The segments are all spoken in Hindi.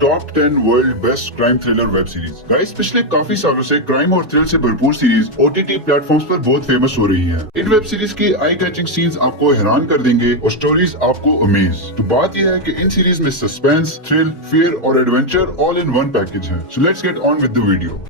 Top 10 world best crime thriller web series. Guys, पिछले काफी सालों से क्राइम और थ्रिल से भरपूर सीरीज ओटीटी प्लेटफॉर्म्स पर बहुत फेमस हो रही हैं। इन वेब सीरीज की आई कैचिंग सीन्स आपको हैरान कर देंगे और स्टोरीज आपको अमेज। तो बात यह है कि इन सीरीज में सस्पेंस, थ्रिल, फियर और adventure all in one package है। So let's get on with the video.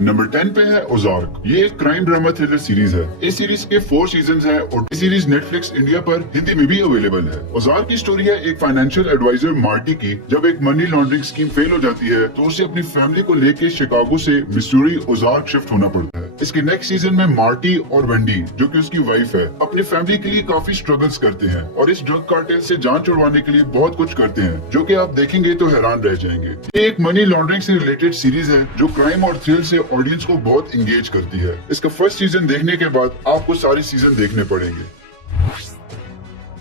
Number 10 पे है ओजार्क। ये एक क्राइम ड्रामा थ्रिलर सीरीज है। इस सीरीज के 4 सीजन्स हैं और ये सीरीज नेटफ्लिक्स इंडिया पर हिंदी में भी अवेलेबल है। ओजार्क की स्टोरी है एक फाइनेंशियल एडवाइजर मार्टी की। जब एक मनी लॉन्ड्रिंग स्कीम फेल हो जाती है तो उसे अपनी फैमिली को लेके शिकागो से मिसूरी ओजार्क शिफ्ट होना पड़ता है। इसके नेक्स्ट सीजन में मार्टी और वेंडी, जो कि उसकी वाइफ है, अपनी फैमिली के लिए काफी स्ट्रगल्स करते हैं और इस ड्रग कार्टेल से जान छुड़वाने के लिए बहुत कुछ करते हैं, जो कि आप देखेंगे तो हैरान रह जाएंगे। ये एक मनी लॉन्ड्रिंग से रिलेटेड सीरीज है जो क्राइम और थ्रिल से ऑडियंस को बहुत इंगेज करती है। इसका फर्स्ट सीजन देखने के बाद आपको सारे सीजन देखने पड़ेंगे।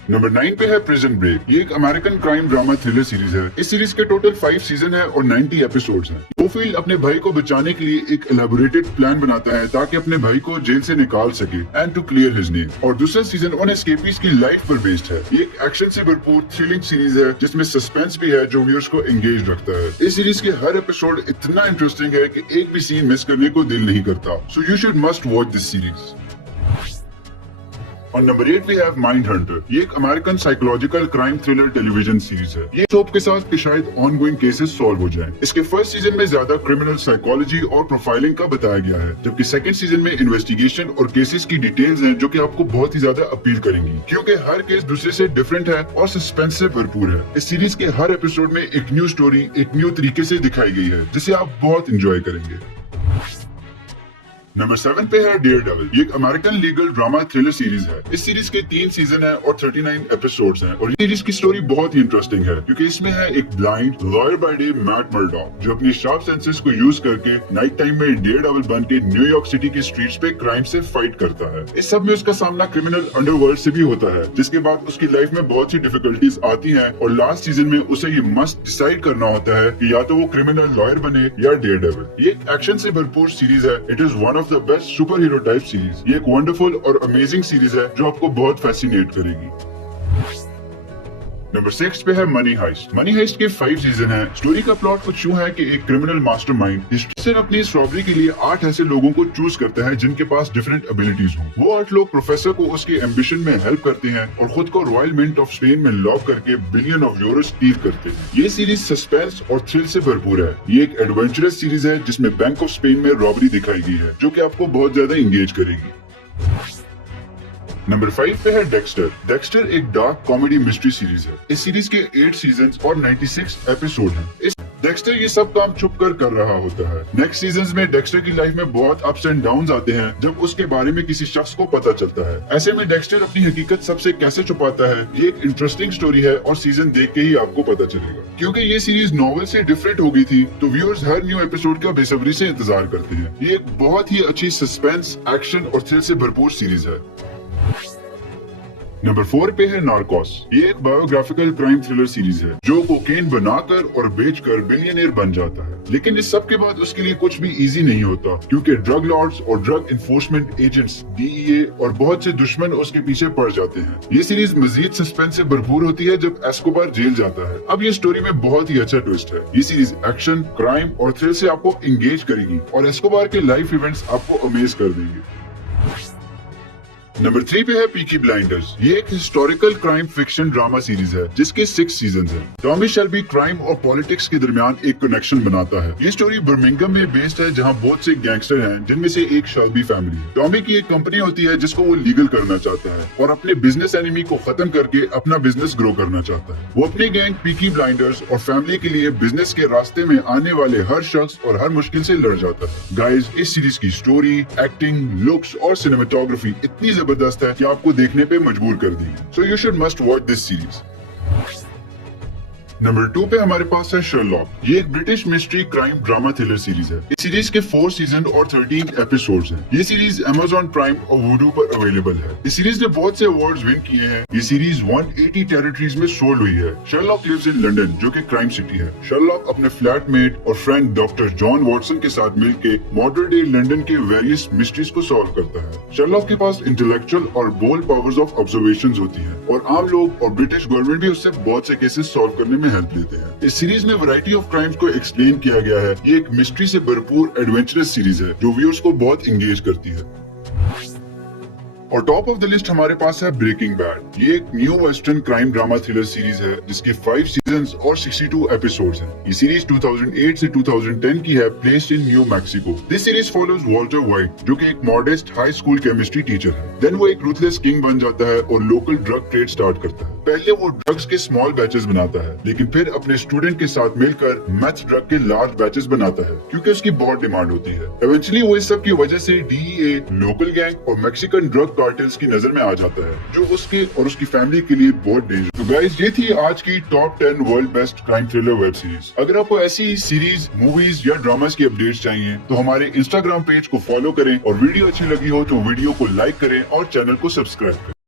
नंबर 9 पे है प्रिजन ब्रेक। ये एक American crime drama thriller series है। इस सीरीज के टोटल 5 सीजन है और 90 एपिसोड्स हैं। कोफील्ड अपने भाई को बचाने के लिए एक एलैबोरेटेड प्लान बनाता है ताकि अपने भाई को जेल से निकाल सके and to clear his name. और दूसरा सीजन उन एस्केपीज की लाइफ पर बेस्ड है। ये एक एक्शन से भरपूर थ्रिलिंग सीरीज है जिसमें सस्पेंस भी है जो व्यूअर्स को एंगेज रखता है। इस सीरीज के हर एपिसोड इतना इंटरेस्टिंग है कि एक भी सीन मिस करने को दिल नहीं करता। So you should must watch this series. और नंबर 8 पे है माइंड हंटर। ये एक American psychological crime thriller television series है। ये होप के साथ कि शायद ऑनगोइंग केसेस सॉल्व हो जाएं। इसके फर्स्ट सीजन में ज्यादा क्रिमिनल साइकोलॉजी और प्रोफाइलिंग का बताया गया है, जबकि सेकंड सीजन में इन्वेस्टिगेशन और केसेस की डिटेल्स हैं जो कि आपको बहुत ही ज्यादा अपील करेंगी, क्योंकि हर केस दूसरे से डिफरेंट है और सस्पेंस से भरपूर है। इस सीरीज के हर एपिसोड में एक न्यू स्टोरी एक न्यू तरीके से दिखाई गई है जिसे आप बहुत इंजॉय करेंगे। नंबर 7 पे है डेयर डेविल। ये एक American legal drama thriller series है। इस सीरीज के 3 सीजन है और 39 एपिसोड्स हैं। और ये सीरीज की स्टोरी बहुत ही इंटरेस्टिंग है क्योंकि इसमें है एक blind lawyer by day Matt Murdock जो अपनी शार्प सेंसेस को यूज करके नाइट टाइम में डेयर डेविल बन के न्यूयॉर्क सिटी के स्ट्रीट्स पे क्राइम से फाइट करता है। इस सब में उसका सामना क्रिमिनल अंडरवर्ल्ड से भी होता है, जिसके बाद उसकी लाइफ में बहुत सी डिफिकल्टीज आती हैं और लास्ट सीजन में उसे ये मस्ट डिसाइड करना होता है कि या तो वो क्रिमिनल लॉयर बने या डेयर डेविल। ये एक्शन से भरपूर सीरीज है। It is one of the best super hero type series. ये एक वंडरफुल और अमेजिंग सीरीज है जो आपको बहुत फैसिनेट करेगी। नंबर 6 पे है मनी हाइस्ट। मनी हाइस्ट के 5 सीजन है। स्टोरी का प्लॉट कुछ यूं है कि एक क्रिमिनल मास्टरमाइंड हिस्ट्री अपनी इस रॉबरी के लिए 8 ऐसे लोगों को चूज करता है जिनके पास डिफरेंट एबिलिटीज हो। वो 8 लोग प्रोफेसर को उसके एम्बिशन में हेल्प करते हैं और खुद को रॉयल मिंट ऑफ स्पेन में लॉक करके बिलियन ऑफ यूरो स्टील करते हैं। ये सीरीज सस्पेंस और थ्रिल से भरपूर है। ये एक एडवेंचरस सीरीज है जिसमें बैंक ऑफ स्पेन में रॉबरी दिखाई गई है जो कि आपको बहुत ज्यादा इंगेज करेगी। नंबर 5 पे है डेक्स्टर। डेक्स्टर एक डार्क कॉमेडी मिस्ट्री सीरीज है। इस सीरीज के 8 सीजन और 96 एपिसोड हैं। इस डेक्स्टर ये सब काम छुप कर रहा होता है। नेक्स्ट सीजन में डेक्स्टर की लाइफ में बहुत अप्स एंड डाउन्स आते हैं जब उसके बारे में किसी शख्स को पता चलता है। ऐसे में डेक्स्टर अपनी हकीकत सबसे कैसे छुपाता है, ये एक इंटरेस्टिंग स्टोरी है और सीजन देख के ही आपको पता चलेगा। क्योंकि ये सीरीज नॉवेल से डिफरेंट हो गई थी तो व्यूअर्स हर न्यू एपिसोड का बेसब्री से इंतजार करते हैं। ये एक बहुत ही अच्छी सस्पेंस, एक्शन और थ्रिल से भरपूर सीरीज है। नंबर 4 पे है नार्कोस। ये एक बायोग्राफिकल क्राइम थ्रिलर सीरीज है जो कोकेन बनाकर और बेचकर बिलियनियर बन जाता है। लेकिन इस सब के बाद उसके लिए कुछ भी इजी नहीं होता क्योंकि ड्रग लॉर्ड्स और ड्रग इन्फोर्समेंट एजेंट्स DEA और बहुत से दुश्मन उसके पीछे पड़ जाते हैं। ये सीरीज मजीद सस्पेंस से भरपूर होती है जब एस्कोबार जेल जाता है। अब ये स्टोरी में बहुत ही अच्छा ट्विस्ट है। ये सीरीज एक्शन, क्राइम और थ्रिल से आपको इंगेज करेगी और एस्कोबार के लाइफ इवेंट्स आपको अमेज कर देंगे। नंबर 3 पे है पीकी ब्लाइंडर्स। ये एक historical crime fiction drama series है जिसके 6 सीजन हैं। टॉमी शेल्बी क्राइम और पॉलिटिक्स के दरमियान एक कनेक्शन बनाता है। ये स्टोरी बर्मिंघम में बेस्ड है जहां बहुत से गैंगस्टर हैं जिनमें से एक शेल्बी फैमिली है। टॉमी की एक कंपनी होती है जिसको वो लीगल करना चाहता है और अपने बिजनेस एनिमी को खत्म करके अपना बिजनेस ग्रो करना चाहता है। वो अपनी गैंग पीकी ब्लाइंडर्स और फैमिली के लिए बिजनेस के रास्ते में आने वाले हर शख्स और हर मुश्किल से लड़ जाता है। गाइज, इस सीरीज की स्टोरी, एक्टिंग, लुक्स और सिनेमेटोग्राफी इतनी जबरदस्त है कि आपको देखने पे मजबूर कर देगी। So you should must watch this series. Number 2 पे हमारे पास है शर्लॉक। ये एक British mystery crime drama thriller series है। इस सीरीज के 4 सीजन और 13 एपिसोड्स हैं। ये सीरीज Amazon प्राइम और वूडू पर अवेलेबल है। इस सीरीज ने बहुत से अवार्ड्स विन किए हैं। ये सीरीज 180 टेरिटरीज में सोल्ड हुई है। शर्लॉक लिव्स इन लंदन जो कि क्राइम सिटी है। शर्लॉक अपने फ्लैटमेट और फ्रेंड डॉक्टर जॉन वॉटसन के साथ मिलकर मॉडर्न डे लंदन के वेरियस मिस्ट्रीज को सॉल्व करता है। शर्लॉक के पास इंटेलेक्चुअल और बोल्ड पावर्स ऑफ ऑब्जर्वेशंस होती हैं और आम लोग और ब्रिटिश गवर्नमेंट भी उससे बहुत से केसेस सॉल्व करने में हेल्प लेते हैं। इस सीरीज में वैरायटी ऑफ क्राइम्स को एक्सप्लेन किया गया है। ये एक मिस्ट्री से भरपूर एडवेंचरस सीरीज है जो व्यूअर्स को बहुत इंगेज करती है। और टॉप ऑफ द लिस्ट हमारे पास है ब्रेकिंग बैड। ये एक new western crime drama thriller series है जिसके 5 सीजन्स और 62 एपिसोड्स हैं। ये सीरीज 2008 से 2010 की है, placed in new Mexico. This series follows Walter white जो कि एक modest high school chemistry teacher है। देन वो एक रूथलेस किंग बन जाता है और लोकल ड्रग ट्रेड स्टार्ट करता है। पहले वो ड्रग्स के स्मॉल बैचेस बनाता है, लेकिन फिर अपने स्टूडेंट के साथ मिलकर मैथ ड्रग के लार्ज बैचेस बनाता है क्योंकि उसकी बहुत डिमांड होती है। इवेंचुअली वो इस सब की वजह से DEA, लोकल गैंग और मैक्सिकन ड्रग कार्टेल्स की नजर में आ जाता है जो उसके और उसकी फैमिली के लिए बहुत डेंजर। तो गाइस, ये थी आज की top 10 world best crime thriller web series. अगर आपको ऐसी सीरीज, मूवीज या ड्रामास की अपडेट्स चाहिए तो हमारे इंस्टाग्राम पेज को फॉलो करें और वीडियो अच्छी लगी हो तो वीडियो को लाइक करें और चैनल को सब्सक्राइब करें।